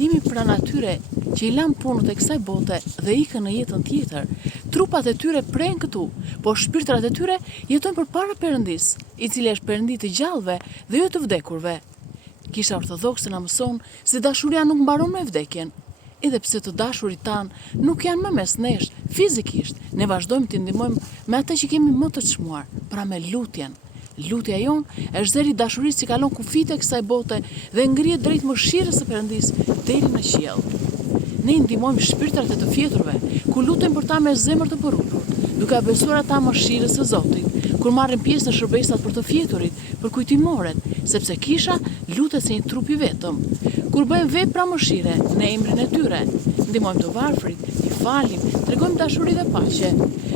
Jemi pranë atyre që i lanë punët e kësaj bote dhe ikën në jetën tjetër. Trupat e tyre prenë këtu, por shpirtrat e tyre jetojnë përpara Perëndis, i cili është Perëndi të gjallëve dhe jo të vdekurve. Kisha ortodokse na mëson se dashuria nuk mbaron me vdekjen. Edhe pse të dashurit tanë nuk janë më mes nesh fizikisht, ne vazhdojmë të ndihmojmë me atë që kemi më të çmuar, pra me lutjen. Lutja jonë është zëri i dashurisë që kalon kufijtë e kësaj bote dhe ngrihet drejt mëshirës së Perëndis deri në qiell. Ne i ndihmojmë shpirtrat e të fjeturve, ku lutem për ta me zemër të përrullur, duke besuar ata mëshirës së Zotit, kur marrin pjesë në shërbesat për të fjeturit, për kujtimoret, sepse kisha lutet si një trup i vetëm. Kur bëjmë vepra mëshire në emrin e tyre, ndihmojmë të varfrit, i falim, tregojmë dashuri dhe paqe.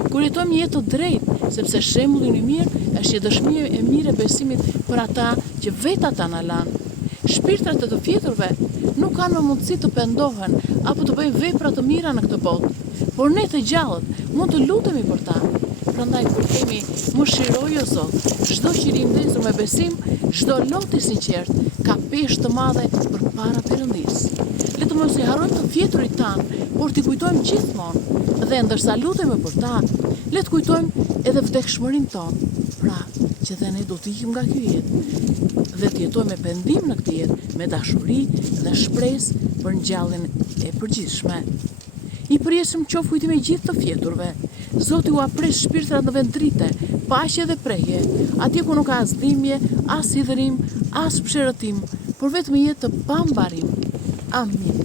Kur jetojmë jetë të drejtë, sepse shembulli i mirë është një dëshmi e mirë e besimit për ata që vetë ata na lanë. Shpirtrat e të fjeturve nuk kanë më mundësi të pendohen apo të bëjnë vepra të mira në këtë botë, por ne të gjallët mund të lutemi për ta. Prandaj kur themi mëshiroj o Zot, çdo qiri i ndezur me besim, çdo lot i sinqert ka peshë të madhe përpara Perëndis. Le të mos i harrojmë të fjeturit tanë, por t'i kujtojmë gjithmonë. Dhe ndërsa lutemi për ta, le të kujtojmë edhe vdekshmërinë tonë, pra që dhe ne do të ikim nga ky jetë dhe të jetojmë me pendim në këtë jetë, me dashuri dhe shpresë për ngjalljen e përgjithshme. I përjetshëm qoftë kujtimi i gjithë të fjeturve. Zoti u apres shpirtrat në vend drite, paqe dhe preje, atje ku nuk ka as dhimbje, as hidhërim, as pësherëtim, por vetëm jetë të pambarim. Amin.